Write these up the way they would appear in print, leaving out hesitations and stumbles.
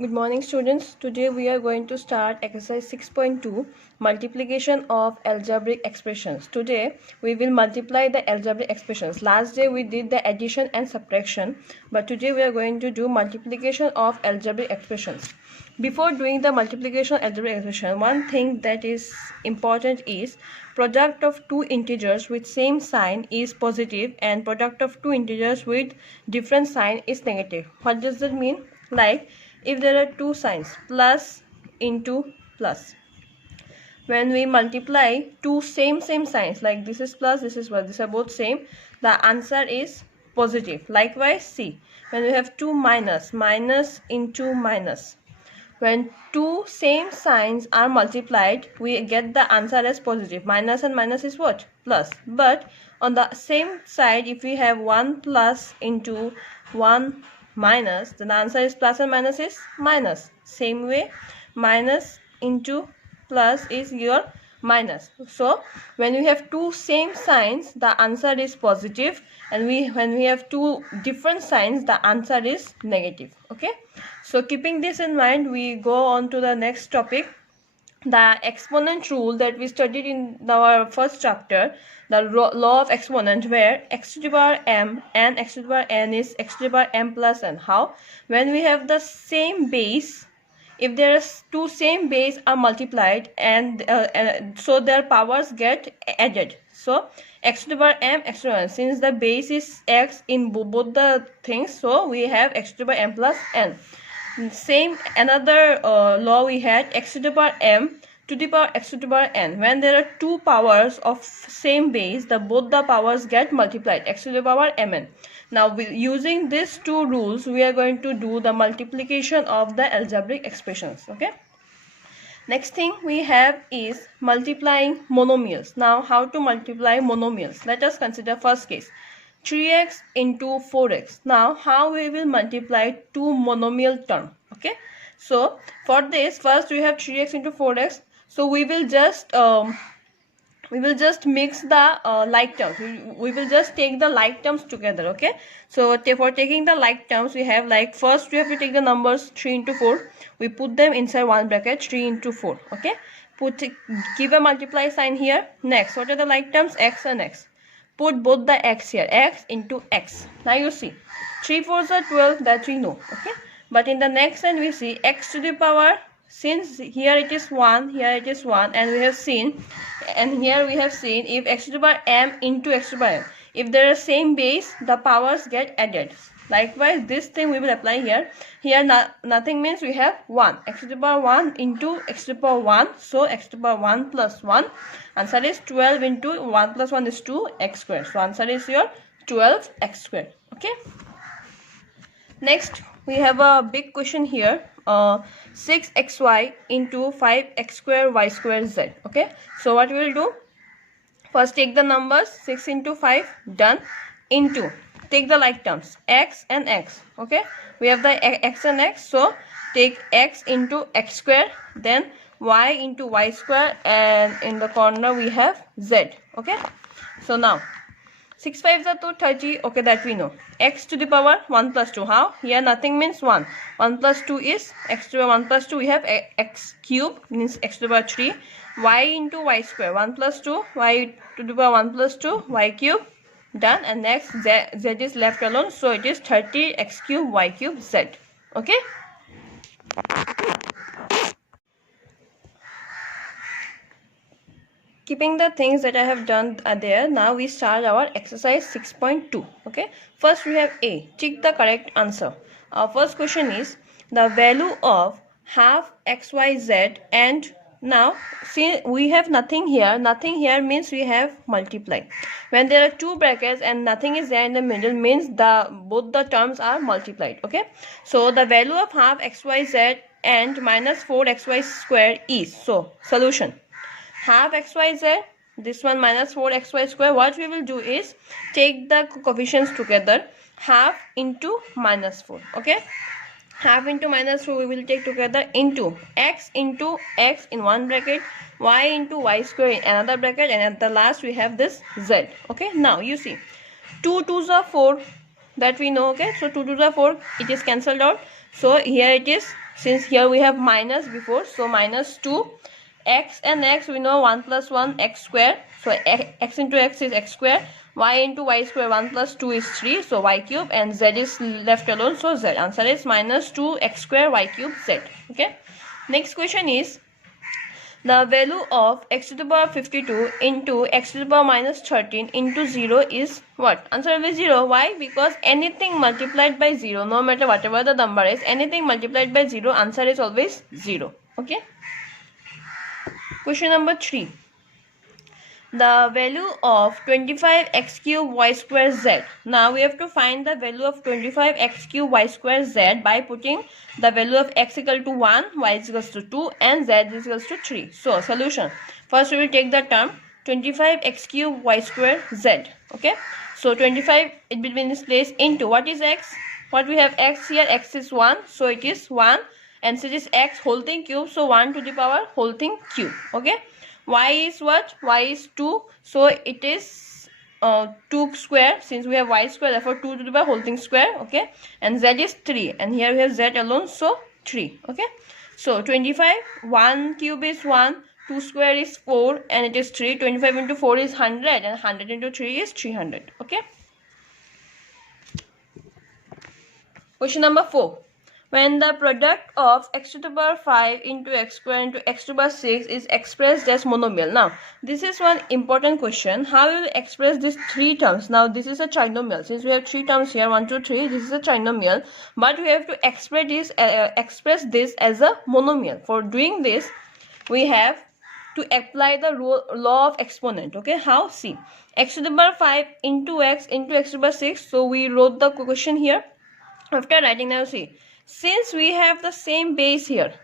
Good morning, students. Today we are going to start exercise 6.2, multiplication of algebraic expressions. Today we will multiply the algebraic expressions. Last day we did the addition and subtraction, but today we are going to do multiplication of algebraic expressions. Before doing the multiplication of algebraic expression, one thing that is important is product of two integers with same sign is positive and product of two integers with different sign is negative. What does that mean? Like if there are two signs, plus into plus, when we multiply two same signs, like this is plus, this is plus, these are both same, the answer is positive. Likewise, see, when we have two minus into minus, when two same signs are multiplied, we get the answer as positive. Minus and minus is what? Plus. But on the same side, if we have 1 plus into 1 minus, then the answer is plus and minus is minus. Same way, minus into plus is your minus. So when we have two same signs, the answer is positive, and when we have two different signs, the answer is negative. Okay, so keeping this in mind, we go on to the next topic, the exponent rule that we studied in our first chapter, the law of exponent, where x to the power m and x to the power n is x to the power m plus n. How? When we have the same base, if there is two same base are multiplied and so their powers get added. So x to the power m, x to the power n, since the base is x in both the things, so we have x to the power m plus n. Same another law we had, x to the power m to the power x to the power n. When there are two powers of same base, both the powers get multiplied, x to the power mn. Now using these two rules, we are going to do the multiplication of the algebraic expressions. Okay, next thing we have is multiplying monomials. Now how to multiply monomials? Let us consider first case, 3x into 4x. Now how we will multiply two monomial term? Okay, so for this, first we have 3x into 4x, so we will just mix the like terms. We will just take the like terms together. Okay, so for taking the like terms, we have, like, first we have to take the numbers 3 into 4, we put them inside one bracket, 3 into 4. Okay, give a multiply sign here. Next, what are the like terms? X and x. Put both the x here, x into x. Now you see, 3 4s are 12, that we know. Okay, but in the next line we see x to the power, since here it is 1, here it is 1, and we have seen, and here we have seen, if x to the power m into x to the power m, if there are same base, the powers get added. Likewise, this thing we will apply here. Here nothing means we have 1, x to the power 1 into x to the power 1, so x to the power 1 plus 1, answer is 12 into 1 plus 1 is 2, x square. So answer is your 12 x square. Okay, next we have a big question here, 6xy into 5x square y square z. Okay, so what we will do, first take the numbers, 6 into 5, done, into, take the like terms, x and x. Okay, we have the x and x, so take x into x square, then y into y square, and in the corner we have z. Okay, so now 6 5s are 30. Okay, that we know. X to the power 1 plus 2. How? Here nothing means 1. 1 plus 2 is x to the power 1 plus 2. We have x cube, means x to the power 3. Y into y square. 1 plus 2. Y to the power 1 plus 2. Y cube. Done. And next z is left alone. So it is 30 x cube y cube z. Okay. Keeping the things that I have done there, now we start our exercise 6.2. Okay, first we have A. Check the correct answer. Our first question is the value of half xyz, and now see we have nothing here. Nothing here means we have multiply. When there are two brackets and nothing is there in the middle, means both the terms are multiplied. Okay, so the value of half xyz and minus 4xy square is, so solution, half xyz, this one minus 4xy square. What we will do is take the coefficients together, half into minus 4. Okay, half into minus 4 we will take together, into x into x in one bracket, y into y square in another bracket, and at the last we have this z. Okay, now you see, 2 2s are 4, that we know. Okay, so 2 to the 4, it is cancelled out. So here it is, since here we have minus before, so minus 2. X and x we know, 1 plus 1 x square, so x into x is x square, y into y square, 1 plus 2 is 3, so y cube, and z is left alone, so z. Answer is minus 2 x square y cube z. Okay, next question is the value of x to the power 52 into x to the power minus 13 into 0 is what? Answer will be 0. Why? Because anything multiplied by 0, no matter whatever the number is, anything multiplied by 0, answer is always 0. Okay. Question number 3. The value of 25x cube y square z. Now we have to find the value of 25x cube y square z by putting the value of x equal to 1, y is equal to 2, and z is equal to 3. So solution. First we will take the term 25x cube y square z. Okay. So 25, it will be in this place, into what is x? What we have x here, x is 1, so it is 1, and so it is x whole thing cube, so 1 to the power whole thing cube. Okay. Y is what? Y is 2, so it is 2 square, since we have y square, therefore 2 to the power whole thing square. Okay, and z is 3, and here we have z alone, so 3. Okay, so 25, 1 cube is 1, 2 square is 4, and it is 3. 25 into 4 is 100, and 100 into 3 is 300. Okay. Question number 4. When the product of x to the power 5 into x square into x to the power 6 is expressed as monomial. Now, this is one important question. How will you express these 3 terms? Now, this is a trinomial. Since we have 3 terms here, 1, 2, 3, this is a trinomial. But we have to express this as a monomial. For doing this, we have to apply the law of exponent. Okay, how? See, x to the power 5 into x to the power 6. So, we wrote the question here. After writing, now see, since we have the same base here,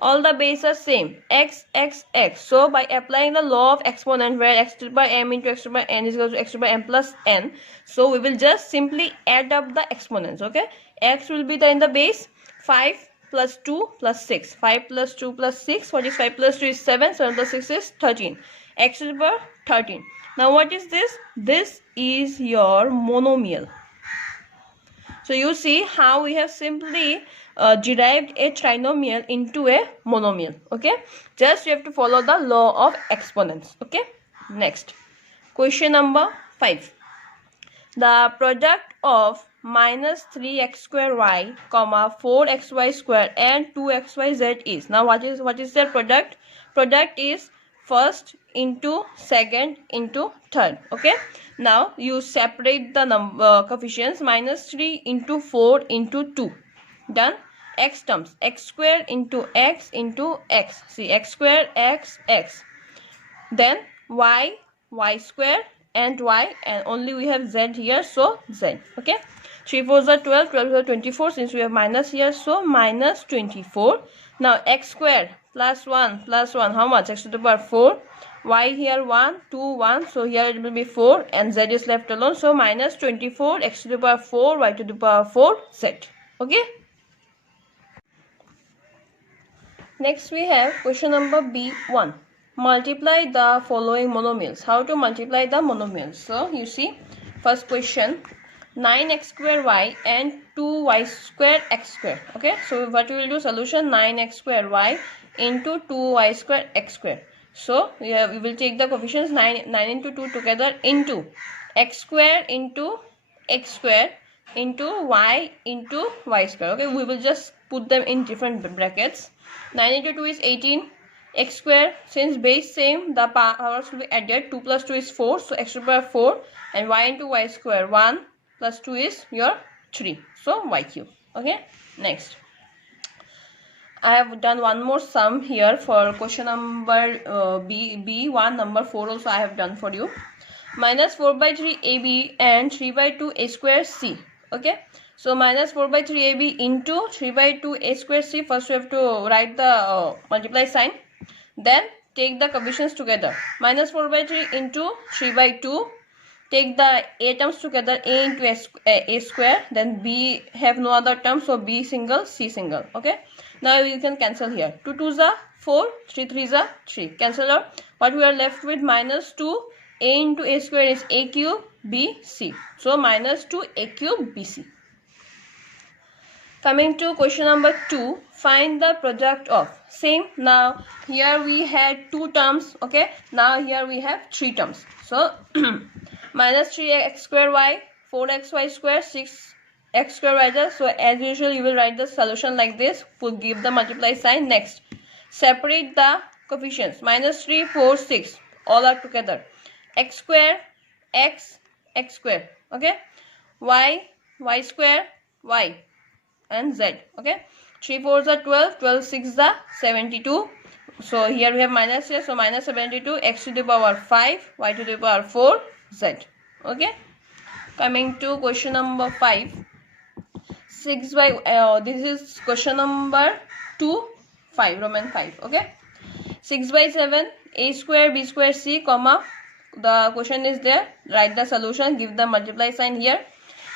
all the base are same, x, x, x. So by applying the law of exponent, where x to the power m into x to the power n is equal to x to the power m plus n, so we will just simply add up the exponents. Okay, x will be in the base, 5 plus 2 plus 6. 5 plus 2 plus 6. What is 5 plus 2 is 7. 7 plus 6 is 13. X to the power 13. Now what is this? This is your monomial. So you see how we have simply derived a trinomial into a monomial. Okay, just you have to follow the law of exponents. Okay, next question number 5. The product of minus 3x square y comma 4xy square and 2xyz is. Now what is their product? Product is first into second into third. Okay, now you separate the coefficients, minus 3 into 4 into 2. Done. X terms, x square into x into x. See, x square, x, x. Then y, y square, and y, and only we have z here, so z. Okay, 3 4s are 12, 12 are 24, since we have minus here, so minus 24. Now x square plus 1, how much? X to the power 4. Y here 1, 2, 1, so here it will be 4, and z is left alone, so minus 24 x to the power 4 y to the power 4 z. Okay, next we have question number B1. Multiply the following monomials. How to multiply the monomials? So you see, first question, 9x square y and 2y square x square. Okay, so what we will do? Solution, 9x square y into 2y square x square. So we will take the coefficients, 9 into 2 together, into x square into x square into y square. Okay, we will just put them in different brackets. 9 into 2 is 18. X square, since base same, the powers will be added. 2 plus 2 is 4, so x to the power 4, and y into y square, 1 plus 2 is your 3, so y cube. Okay, next I have done one more sum here for question number B1 number 4 also I have done for you. Minus 4 by 3 AB and 3 by 2 A square C. Okay, so minus 4 by 3 AB into 3 by 2 A square C. First we have to write the multiply sign. Then take the coefficients together. Minus 4 by 3 into 3 by 2. Take the A terms together, A into A square. Then B have no other terms, so B single, C single. Okay. Now you can cancel here. 2 2s are 4, 3 3s are 3. Cancel out. What we are left with? Minus 2. A into A square is A cube. BC. So minus 2 A cube BC. Coming to question number 2, find the product of. Same, now here we had 2 terms, okay, now here we have 3 terms. So minus 3x square y, 4xy square, 6x square y. So as usual you will write the solution like this, give the multiply sign. Next, separate the coefficients. Minus 3, 4, 6 all are together. X square, x square, okay, y square, y, and z, okay. 3 4s are 12, 12 6 are 72. So here we have minus here, so minus 72, x to the power 5, y to the power 4, z, okay. Coming to question number 5, 6 by this is question number 2, 5, Roman 5, okay. 6 by 7, a square b square c, comma, the question is there, write the solution, give the multiply sign here.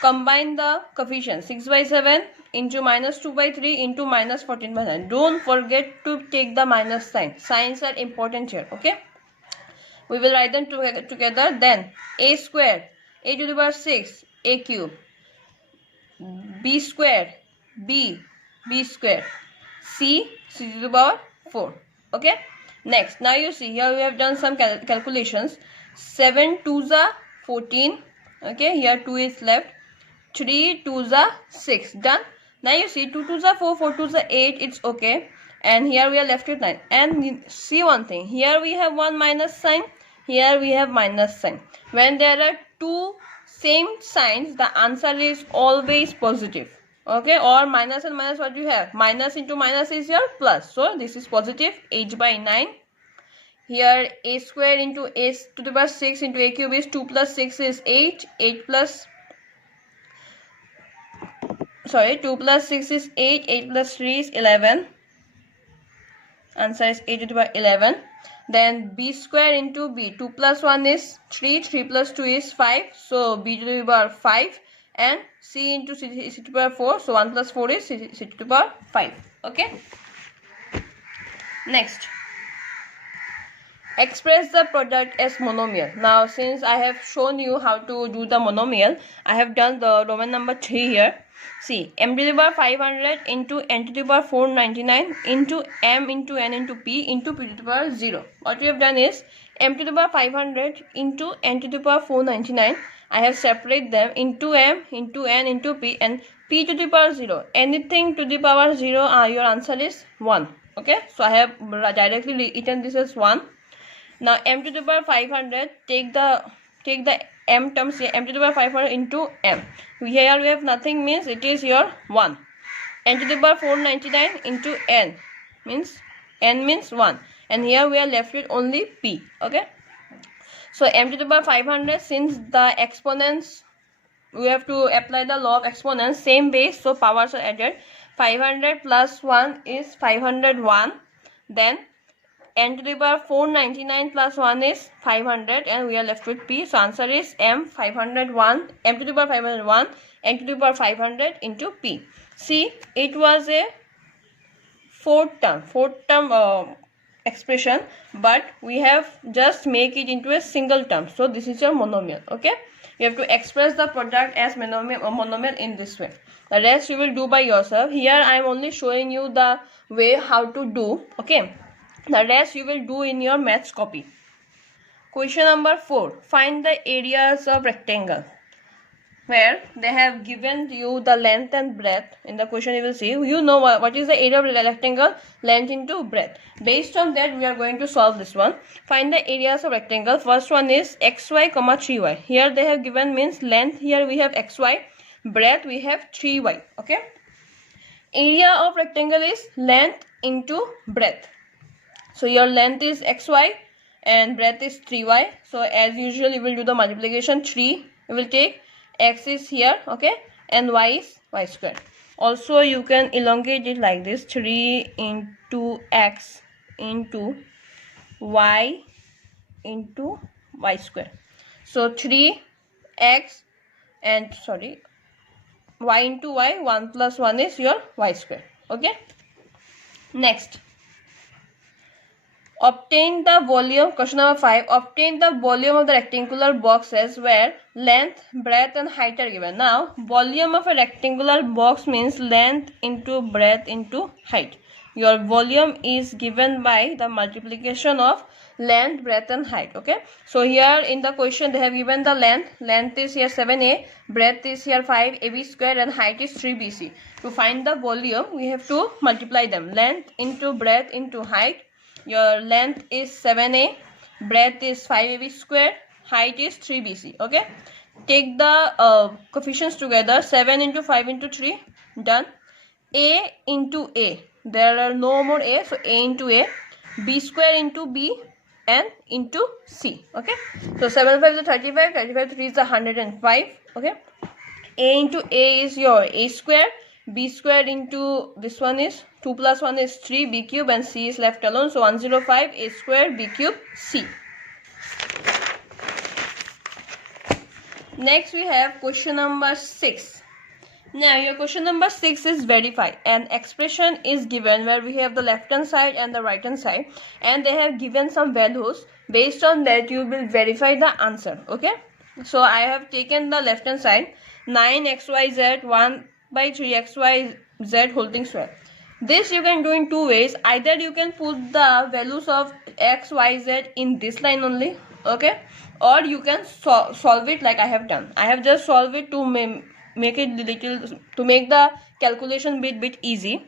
Combine the coefficients. 6 by 7 into minus 2 by 3 into minus 14 by 9. Don't forget to take the minus sign. Signs are important here, okay. We will write them together. Then a square, a to the power 6, a cube, b square, b square, c to the power 4, okay. Next, now you see here we have done some calculations. 7 2s are 14, okay, here 2 is left. 3 2s are 6, done. Now you see 2 2s are 4, 4 2s are 8, it's okay, and here we are left with 9. And see one thing, here we have one minus sign, here we have minus sign. When there are two same signs, the answer is always positive, okay. Or minus and minus, what you have, minus into minus is your plus, so this is positive. 8 by 9. Here a square into a to the power 6 into a cube is 2 plus 6 is 8, 8 plus 2 plus 6 is 8, 8 plus 3 is 11. Answer is 8 to the power 11. Then b square into b, 2 plus 1 is 3, 3 plus 2 is 5, so b to the power 5, and c into c to the power 4, so 1 plus 4 is c to the power 5, okay. Next, express the product as monomial. Now since I have shown you how to do the monomial, I have done the Roman number 3 here. See, m to the power 500 into n to the power 499 into m into n into p into p to the power 0. What we have done is m to the power 500 into n to the power 499. I have separated them into m into n into p and p to the power 0. Anything to the power 0, your answer is 1. Okay, so I have directly written this as 1. Now m to the power 500, take the m terms here, m to the power 500 into m. Here we have nothing, means it is your 1. N to the power 499 into n means 1, and here we are left with only p, okay. So m to the power 500, since the exponents, we have to apply the law of exponents, same base, so powers are added. 500 plus 1 is 501. Then n to the power 499 plus 1 is 500, and we are left with p. So answer is m 501, m to the power 501, n to the power 500 into p. See, it was a fourth term expression, but we have just make it into a single term. So this is your monomial, okay. You have to express the product as monomial in this way. The rest you will do by yourself. Here I am only showing you the way how to do, okay. The rest you will do in your maths copy. Question number 4. Find the areas of rectangle. Where they have given you the length and breadth. In the question you will see, you know what is the area of rectangle, length into breadth. Based on that we are going to solve this one. Find the areas of rectangle. First one is xy, 3y. Here they have given means length, here we have xy, breadth we have 3y, okay. Area of rectangle is length into breadth. So your length is xy and breadth is 3y. So as usual you will do the multiplication. 3 you will take, x is here, okay, and y is y square. Also you can elongate it like this, 3 into x into y into y square. So 3x and y into y, 1 plus 1 is your y square, okay. Next, Obtain the volume, question number 5, obtain the volume of the rectangular boxes where length, breadth and height are given. Now, volume of a rectangular box means length into breadth into height. Your volume is given by the multiplication of length, breadth and height. Okay. So, here in the question they have given the length. Length is here 7a, breadth is here 5ab square and height is 3bc. To find the volume, we have to multiply them. Length into breadth into height. Your length is 7a, breadth is 5ab square, height is 3bc. Okay. Take the coefficients together. 7 into 5 into 3. Done. A into A. There are no more A. So A into A. B square into B and into C. Okay. So 7 5 is 35. 35 3 is 105. Okay. A into A is your A square. B square into this one is 2 plus 1 is 3 B cube and C is left alone. So 105 A square B cube C. Next we have question number 6. Now your question number 6 is verify. An expression is given where we have the left hand side and the right hand side and they have given some values. Based on that you will verify the answer. Okay. So I have taken the left hand side 9xyz 1 by 3xyz whole thing square. This you can do in two ways. Either you can put the values of x, y, z in this line only. Okay. Or you can solve it like I have done. I have just solved it to make it little, to make the calculation bit easy.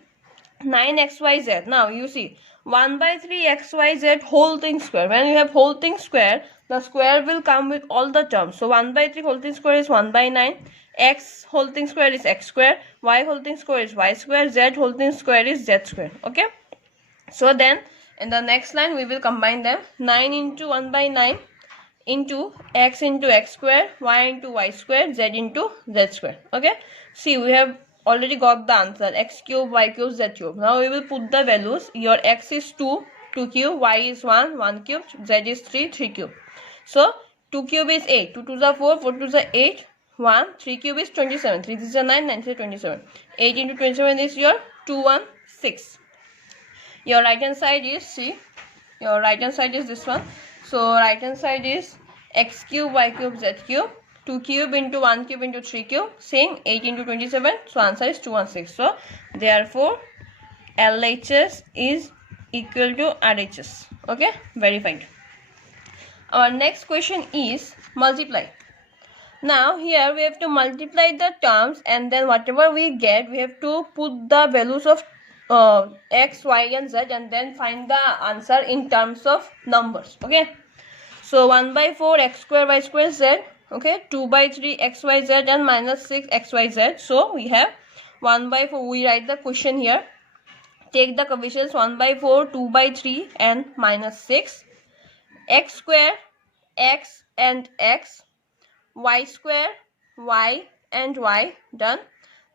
9xyz. Now you see 1 by 3 xyz whole thing square. When you have whole thing square, the square will come with all the terms. So 1 by 3 whole thing square is 1 by 9. X whole thing square is x square. Y whole thing square is y square. Z whole thing square is z square. Okay. So then in the next line we will combine them. 9 into 1 by 9 into x square, y into y square, z into z square. Okay. See, we have already got the answer. X cube, y cube, z cube. Now we will put the values. Your x is 2, 2 cube, y is 1, 1 cube, z is 3, 3 cube. So 2 cube is 8, 2 2s are 4, 4 2s are 8, 1, 3 cube is 27, 3 3s are 9, 9 3 is 27. 8 into 27 is your 216. Your right hand side is, see, your right hand side is this one. So right hand side is x cube, y cube, z cube. 2 cube into 1 cube into 3 cube. Same 8 into 27. So answer is 216. So therefore LHS is equal to RHS. Okay, verified. Our next question is multiply. Now here we have to multiply the terms and then whatever we get we have to put the values of x, y and z and then find the answer in terms of numbers. Okay. So 1 by 4 x square y square z. Okay. 2 by 3 x y z and minus 6 x y z. So we have 1 by 4. We write the question here. Take the coefficients 1 by 4, 2 by 3 and minus 6. X square, x and x. Y square, y and y. Done.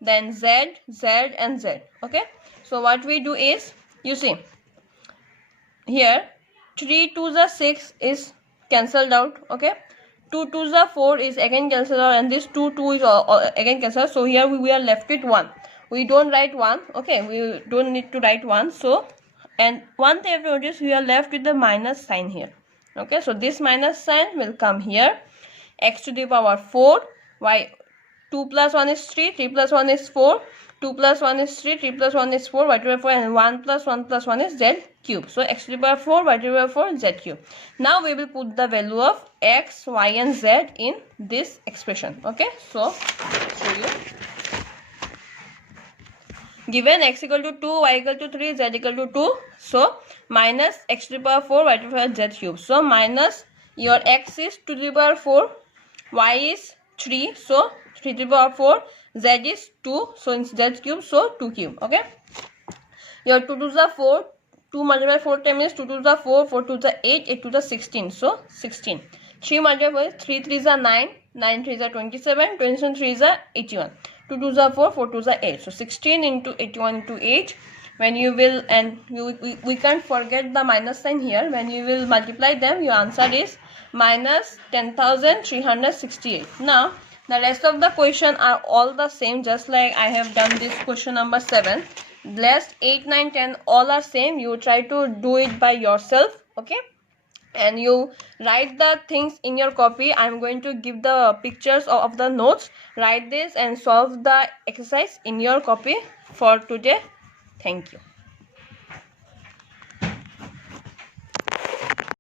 Then z, z and z. Okay. So what we do is, you see, here 3 2s are 6 is cancelled out. Okay. 2 2s are 4 is again cancelled out and this 2 2 is again cancelled. So here we are left with 1. We don't write 1. Okay. We don't need to write 1. So, and one thing I have to notice, we are left with the minus sign here. Okay. So this minus sign will come here. X to the power 4. Y 2 plus 1 is 3. 3 plus 1 is 4. 2 plus 1 is 3, 3 plus 1 is 4, y to the power 4 and 1 plus 1 plus 1 is z cube. So x to the power 4, y to the power 4, z cube. Now we will put the value of x, y and z in this expression. Okay. So, show you. Given x equal to 2, y equal to 3, z equal to 2. So, minus x to the power 4, y to the power z cube. So, minus your x is to the power 4, y is 3. So, 3 to the power 4. Z is 2, so in z cube, so 2 cube. Okay. Your 2 2s are 4, 2 multiplied 4 times is 2 2s are 4, 4 2s are 8, 8 2s are 16, so 16. 3 multiplied 3 3s are 9, 9 3s are 27, 27 3s are 81. 2 2s are 4, 4 2s are 8. So 16 into 81 into 8. When you will, and we can't forget the minus sign here. When you will multiply them, your answer is minus 10,368. Now, the rest of the question are all the same, just like I have done this question number 7. Last 8, 9, 10 all are same. You try to do it by yourself. Okay, and you write the things in your copy. I'm going to give the pictures of the notes. Write this and solve the exercise in your copy for today. Thank you.